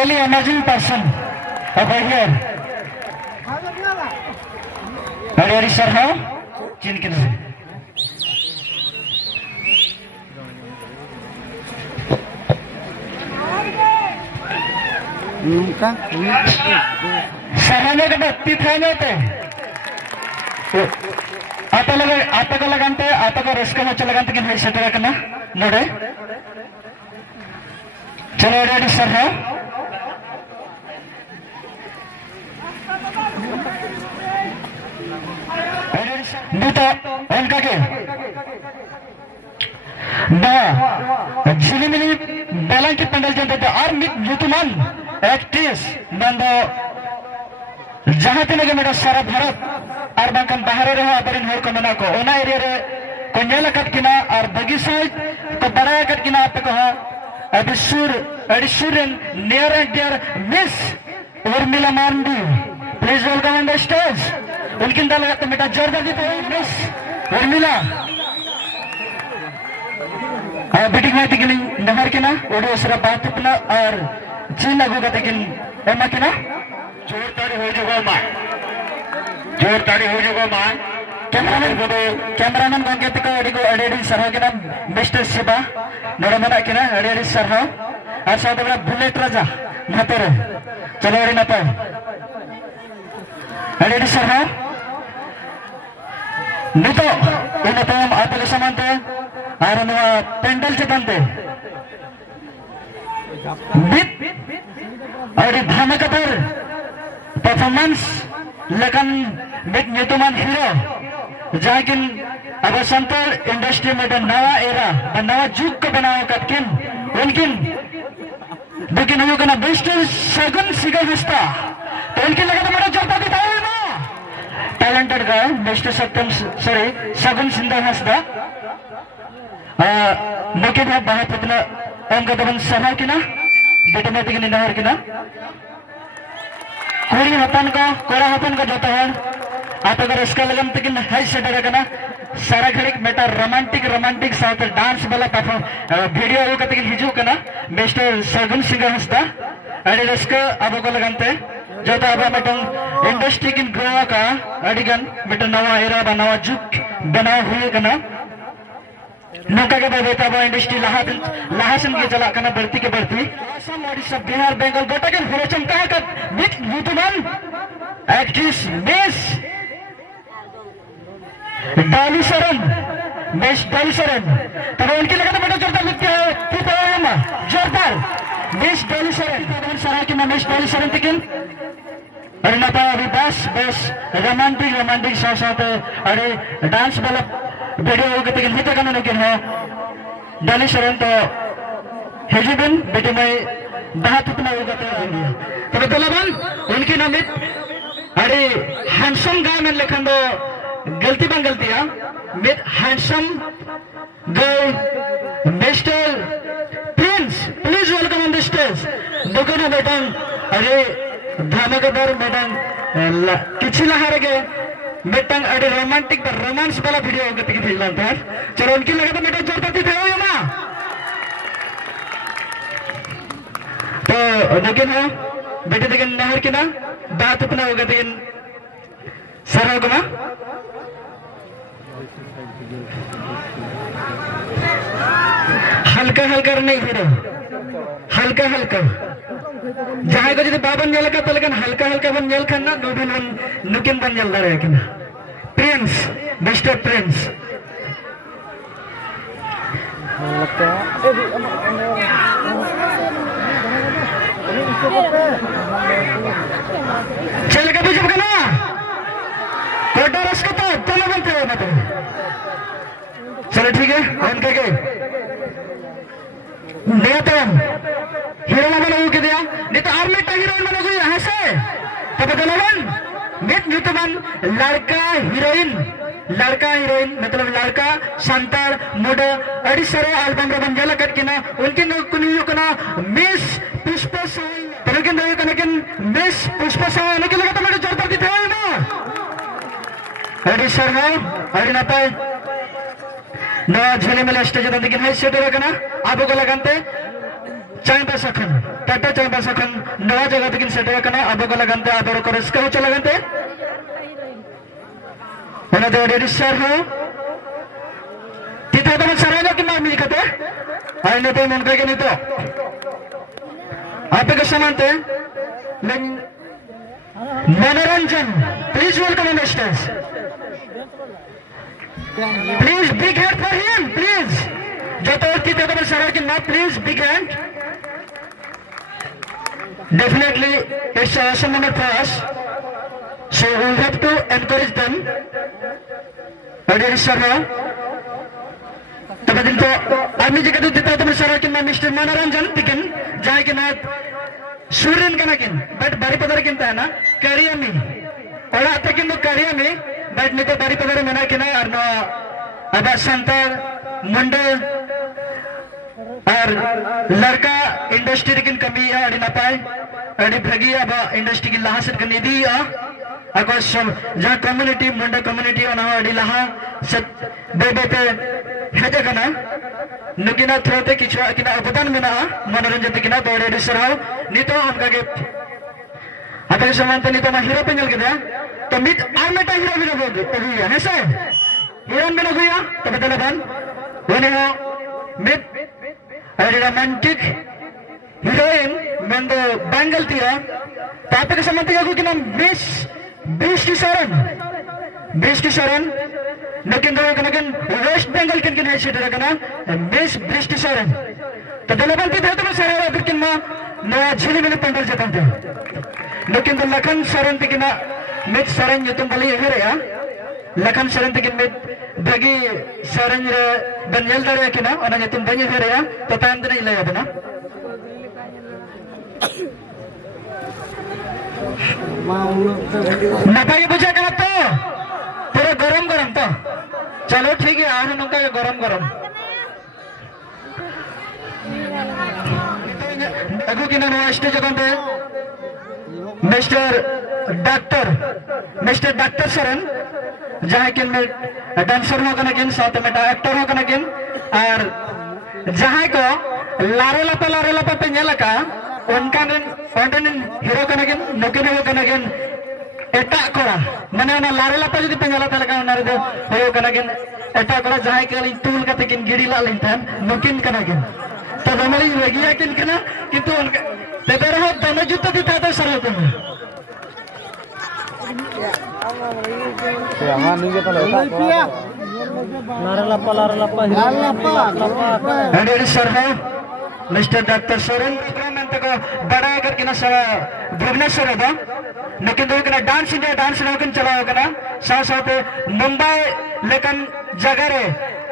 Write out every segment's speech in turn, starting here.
really amazing person over here. Ready, sir? How? Chin. Sarane ka ba? Tithay niyo ito. आता का लगाते आता का रस्का में चला लगाते कि भाई सेट रखना मोड़े चलो रेडी सर है बेटा उनका के बा झिली मिली बेलन की पंडल जनता थे और मिट युतमान एक्ट्रेस बंदो जहाँ ते लगे मेरा सारा भारत और बाकन बाहर रहा अपरिन हर को मना को ओना एरिया रे को नेला कट किना और बगीचा को बड़ा कट किना आप कहा अडिशुर near and dear miss Urmila Mandi please welcome on the stage उनकी अंदर लगाते बेटा जोरदार दी मिस उर्मिला बेटी में तिकिन नहर किना ओडो सरा बात अपना और जी लगू का तिकिन एमा किना जोर ताड़ी हो जाओ मां कैमरामैन गंगे तक अडिगो अडेडी सरहा के नाम मिस्टर शिबा नोड़ा मना के ना अडेडी सरहा और साथ में बुलेट राजा नहतर चलो अड़ी ना पाए अडेडी सरहा नितो इन तो हम आप लोग समानते और हम पेंडल से बनते और धमाकेदार परफॉर्मेंस लेकिन मिट न्यूतमान हीरो जाकिन अब संतोल इंडस्ट्री में नवा एरा नवा जुग को बनाओ कटकिन उनकिन लेकिन हम लोग ना बेस्ट सगुन सिगल हस्ता तो उनकी लगा तो मेरा जोरदार दिखा है ना टैलेंटेड का बेस्ट सत्यम सॉरी सगुन सिंदर हस्ता लेकिन अब बहुत इतना उनका तो बन सहा की ना बेटे में तिकनी नहर की ना कोड़ी हपन को कोड़ा हपन को जोता है आप अगर इसका लगन तक हाई सेट रखना सारा घड़ी मेटा रोमांटिक साथ डांस वाला वीडियो वो कतक हिजू कना मिस्टर सगुन सिंगर हस्ता अरे इसका अब को लगनते जो तो अब मेटन इंडस्ट्री किन ग्रो का अडिगन मेटा नवा एरा नवा जुग बना हुए कना नौका के बाद बेटा वो इंडस्ट्री लाहासन के चला करना बढ़ती के बढ़ती असम ओडिशा बिहार बंगाल गोटा के फिर चमका कर big YouTuber actress miss Dolly शरण तब उनकी लगा तो बेटा जोरदार लिखते हैं जोरदार मिस डॉली शरण सरा की मिस डॉली शरण तिकिन अरे ना तो अभी बस रोमांटिक साथ अरे डांस वाला वीडियो होगा तो हित करना लेकिन है डॉली शरण तो हेजुबिन बेटे में बहुत इतना होगा तो दलबन उनकी नामित अरे हैंडसम गाय में लेखन दो गलती है मित handsome girl mister Prince please welcome on the stage दुकान बेटन अरे धमाकेदार मैडम किसी लहार गए मेटंग अरे रोमांटिक रोमांस वाला वीडियो होगा तो भेजना था चलो उनकी लगा तो मेटंग जोरदार दी थे ना तो लेकिन है बेटे लेकिन नहर की ना बात इतना होगा लेकिन सर होगा ना हल्का नहीं हीरो हल्का जहाँ को जो बाबन जल का तो लेकिन हल्का बन जल खाना नोबिन नुकिन बन जल रहे कि ना प्रिंस मिस्टर प्रिंस चलेगा बुझे बना कोटा रस्का तो चलो बनते हो ना चलो ठीक है उनके के नेतम हीरो बना के दिया नहीं तो आर्मी का हीरोइन बना कोई यहाँ से तो बदलवन मिट यूट्यूबन लड़का हीरोइन मतलब लड़का संतार मोड अडिसरे एल्बम रबन जला कट किना उनके कुनियो कना मिस पुष्पा साई तलकिन दे कनकिन मिस पुष्पा साई ने के लगा तो मेरे जोरदार दी थे ना अडिसर है अडिना पे ना झेले में स्टेज पर लेकिन है सेट रखना आपको लगाते चाय बसा खन टाटा चाय बसा खन नवा जगह तक सेटर करना अब को लगनते अब को रस्का हो चला लगनते ओना दे रेडी सर हो तिथा तो सरायनो कि मामी खते आई ने तो मन के नहीं तो आप के समानते मनोरंजन please welcome on the stage please big hand for him please जो तो तिथा तो सराय कि ना please big hand definitely it's an awesome moment for us so we have to encourage them sir तो बदल तो आदमी जी का दूध देता है तो मैं सारा किन्ना मिस्टर मनोरंजन तिकिन जाए कि ना सूर्यन का ना किन बट बारी पदार किन्ता है ना करिया में और आते किन्नो करिया में बट निको बारी पदार में ना किना और ना अब संतर मुंडे और लड़का इंडस्ट्री की कमी है और ना पाए और भगी अब इंडस्ट्री की लाहसत करनी दी अगर सब जहाँ कम्युनिटी मुंडा कम्युनिटी और ना और लाहा सब बेबे पे है जगह ना नुकिना थ्रोते किचु किना अवदान में ना मनोरंजन किना तो रेडी सराव नहीं तो हम का आता के समान तो नहीं तो मैं हीरो पे चल गया तो मिट आर मेटा हीरो भी ना होगी है सर हीरो में ना हुआ तो बता बन वो नहीं हो मिट रोमांटिक हीरोइन मैं तो बैंगल थिया तापे के समान तो कि ना बेस्ट की शरण लेकिन तो कनकन वेस्ट बंगाल किन है सीट रखना बेस्ट शरण तो दलबंती थे तो सारे अगर किन ना झिली मिली पंडल जाता थे लेकिन तो लखन शरण तक ना मित शरण जो तुम बोली है रे लखन शरण तक मित बगी शरण रे बंजल दरे कि ना और तुम बनी है रे तो टाइम तो नहीं लगा ना नपाई बुझा कर तो पूरा गरम तो चलो ठीक है आज नौका गरम अगु कि ना स्टेज पे मिस्टर डॉक्टर शरण जहाँ कि डांसर हो कना साथ में एक्टर हो कना और जहाँ को लारे लापा पे नेलका उनका हीरो कना नौकिन हो कना एटा कोड़ा माने ना लारे लापा जदी पेंगला तलका ना रे हो कना एटा कोड़ा जहां के तूल कते किन गिड़ी ला लिन थान नकिन कना तो हमली रेगिया किन कना किंतु उनका तेरे हो तने जुत्ता दिता तो सर होते हमार निगे तो लारे लापा एंड सर है मिस्टर डॉक्टर सोरेन को बड़ा अगर कि ना भुवनेश्वर है लेकिन तो कि डांस इंडिया डांस नौकिन चला होगा ना साथ मुंबई लेकिन जगह रे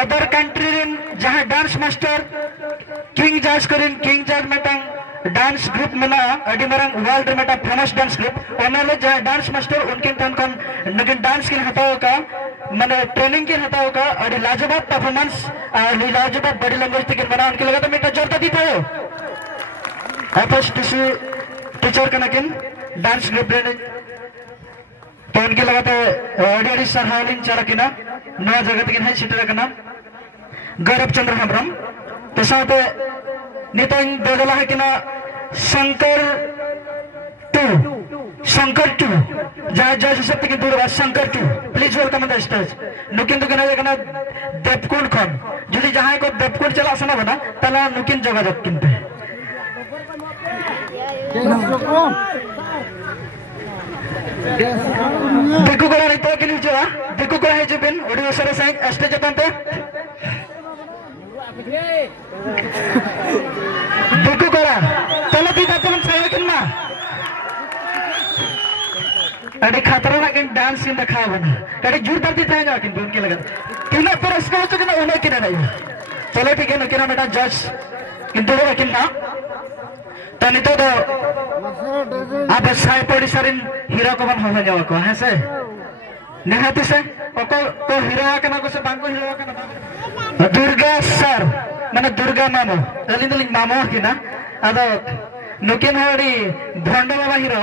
अदर कंट्री जहाँ डांस मास्टर किंग जॉर्ज मेटंग डांस ग्रुप में ना अडी मरंग वर्ल्ड में फेमस डांस ग्रुप उन्होंने जहाँ डांस मास्टर उनके लेकिन डांस की हटाओ का मैंने ट्रेनिंग की हटाओ का और लाजवाब परफॉर्मेंस और लाजवाब बॉडी लैंग्वेज तक बना उनके लगा तो मेरा जोरदार दी था टीचर का नकिन डांस ग्रुप तो उनके लगा तो ऑडियो सरहालिंग चला कि ना नया जगह तक है सीटर का नाम गौरव चंद्र हेम्ब्रम तो साथ नितो बेगला है कि ना शंकर टू जहाँ जज शक्ति की दूर शंकर टू please welcome on the stage नुकिन तो कहना देवकुंड खन यदि जहाँ को देवकुंड चला सना बना तला नुकिन जगह दक्किन पे देखो कोड़ा नहीं तो कि नहीं चला देखो कोड़ा है जुबिन ओडियो सरे साइड स्टेज जतन पे देखो कोड़ा तला दी जाते हम साइड किन्ना अरे खतरा ना कि डांस किन दिखा बना अरे जोरदार दी था किंतु उनके लगा किन्ना पर इसका हो चुका ना उन्हें किन्ना नहीं चलो ठीक है किन्ना बेटा जज किंतु वो किन्ना तनी तो अब साई पड़ी सरिन हीरो को बन हो जाओ को है से निहाती से को हीरो का ना को से बांको हीरो का ना दुर्गा सर माने दुर्गा मामो अलिंदलिंग मामो की ना अदो नुकिन होड़ी भंडो बाबा हीरो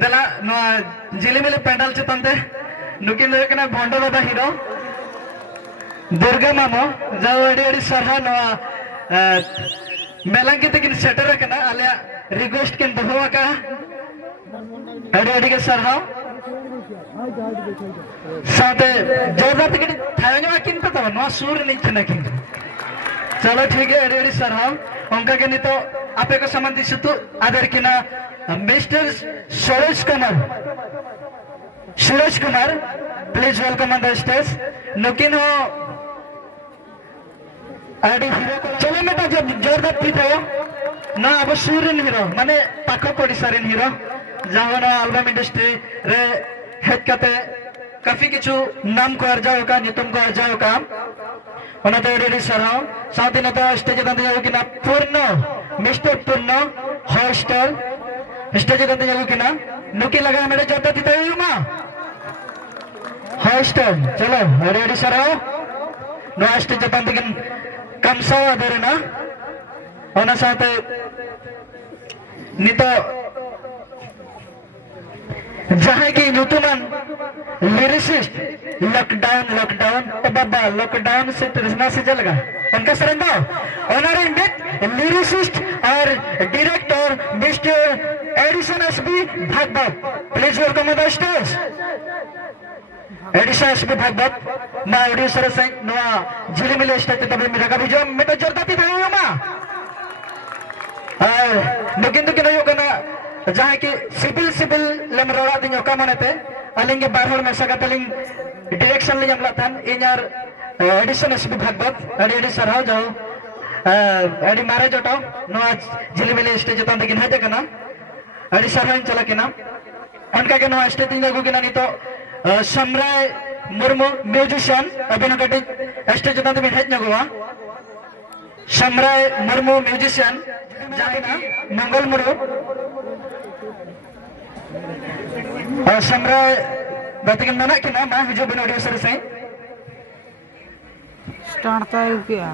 दला नो जिले मिले पेंडल चतनते नुकिन दे कना भंडो बाबा हीरो दुर्गा मामो जाओ एडी सरहा नो मेलांगी तकिन सेटर करना आलिया रिक्वेस्ट किन दोहो का अड़ी अड़ी के सरहाव साथे जोरदार तकिन थायनो किन पता नो सूर नहीं थना किन चलो ठीक है अड़ी अड़ी सरहाव उनका के नहीं तो आपे को संबंधी सुतु आदर किना mister Suraj Kumar please welcome on the stage नुकिन हो आड़ी हीरो को चलो बेटा जब जोरदार पीत हो ना अब सूरन हीरो माने पाखो पड़िसारिन हीरो जहां ना एल्बम इंडस्ट्री रे हेड कते काफी किछु नाम को अर्जाओ का नितम को अर्जाओ का ओनाते रेडी सरहाव साथ ही तो स्टेज दंते जाओ कि ना पूर्ण मिस्टर पूर्ण हॉस्टल स्टेज दंते जाओ कि ना नुकी लगा मेरे जोरदार पीत हो मा हॉस्टल चलो रेडी सरहाव नो स्टेज दंते किन कमसा अदर ना ओना साथे नितो जहां की नुतुमन लिरिसिस्ट लॉकडाउन तो बाबा लॉकडाउन से तृष्णा से जलगा उनका सरंदो ऑनर इंडिट लिरिसिस्ट और director mister Edison SB Bhagwat please welcome the stage Edison SB Bhagwat मा ऑडियो सरस नोआ झिलिमिली स्टेज तबे मेरा का बिजो मेटा जोरदार पी थायो मा नुकिन तो किनो योगना जहां की सिविल लेमरोड़ा दिन का मनते अलिंगे बारहर में सगा तलिंग डायरेक्शन ले जमला थान इनार एडिशन एसबी भागवत अडी अडी सरहाव जाओ अडी मारे जटाओ नो झिलिमिली स्टेज तन दिगिन हाजे कना अडी सरहाव चला केना उनका के नो स्टेज दिन जागो केना नि तो सम्राय मुर्मू म्यूजिशियन अबिनो कटी स्टेज तन में हेज नगोवा सम्राय मुर्मू म्यूजिशियन जाना मंगल मुर्मू और सम्राय बातिकन मना कि ना मां हिजो बनो ऑडियो सरसै स्टार्ट ताय क्या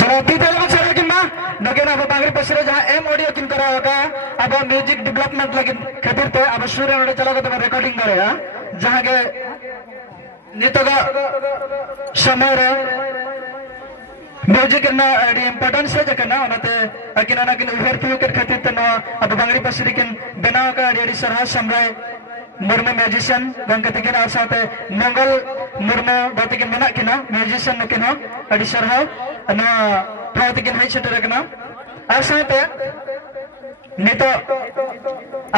चलो पीते लोग सर कि मां नगेना अब बागरी पसरे जहां एम ऑडियो किन करा होगा अब म्यूजिक डेवलपमेंट लगे खातिर तो अब सूर्य ऑडियो चला को तो रिकॉर्डिंग करेगा जहां के नितगा समय रे म्यूजिक ना अडी इंपोर्टेंस है जकना ओनाते अकिना ना किन उभर फ्यूचर खातिर त अब बांगड़ी पसरी किन बनाव का अडी सरहा सम्राय मुर्मू म्यूजिशियन गंगति किन और साथे मंगल मुर्मू बाति किन मना किना म्यूजिशियन किन अडी सरहा ना प्रावति किन हाई छटर रखना और साथे नितो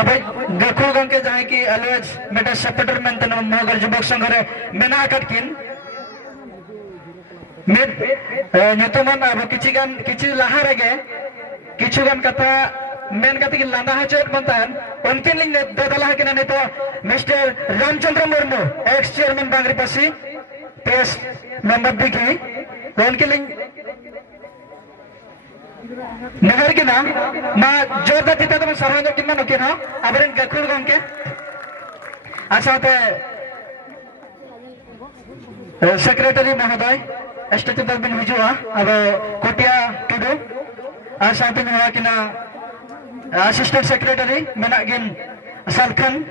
अब गखु गंगे जहां की अलवेज मेटा सपोर्टर मेंट न मगर जुबक संघ रे मेना कट किन मेन नितुमन अब किछि लाहा रेगे किछुगान कथा मेन कथा कि लांदा हचेट बनतान उनके लिंग ददला किना ने तो mister Ramchandra Murmu ex chairman बांगरी पसी पेस मेंबर दिखी उनके लिंग नगर किना मा जोरदार तिता तो सरहंज किना नो किना अबरन गखुर गंके आसाते सेक्रेटरी महोदय स्टेज तक बिन हिजुआ अब कोटिया टुडू और साथ में हुआ कि ना असिस्टेंट सेक्रेटरी मेना गिन सलखन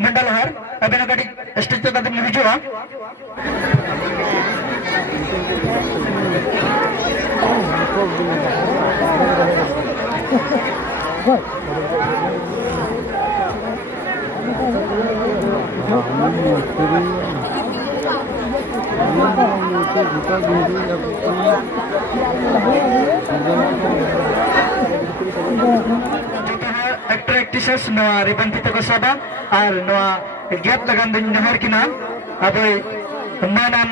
मंडल हर अब इन गडी स्टेज तक बिन हिजुआ एक्टर एक्ट्रेसेस नवा रिबंथित को सबा और नवा गैप लगान दिन नहर किना अब नाम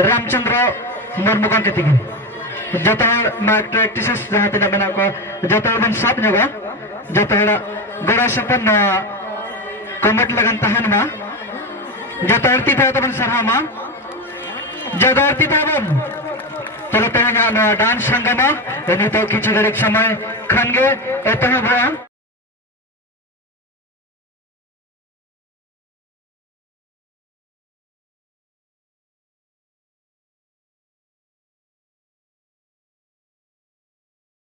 रामचंद्र मुर्मू गंके तिगी जतहर मा एक्टर एक्ट्रेसेस जहां तना बना को जतहर बन साथ नगा जतहर गोड़ा सपन नवा कमेंट लगन तहन मा जतहर ती था तबन सरहा मा जगरती ताबन चलो तहना डांस संगमा तो किछु घड़ी समय खनगे एतह बया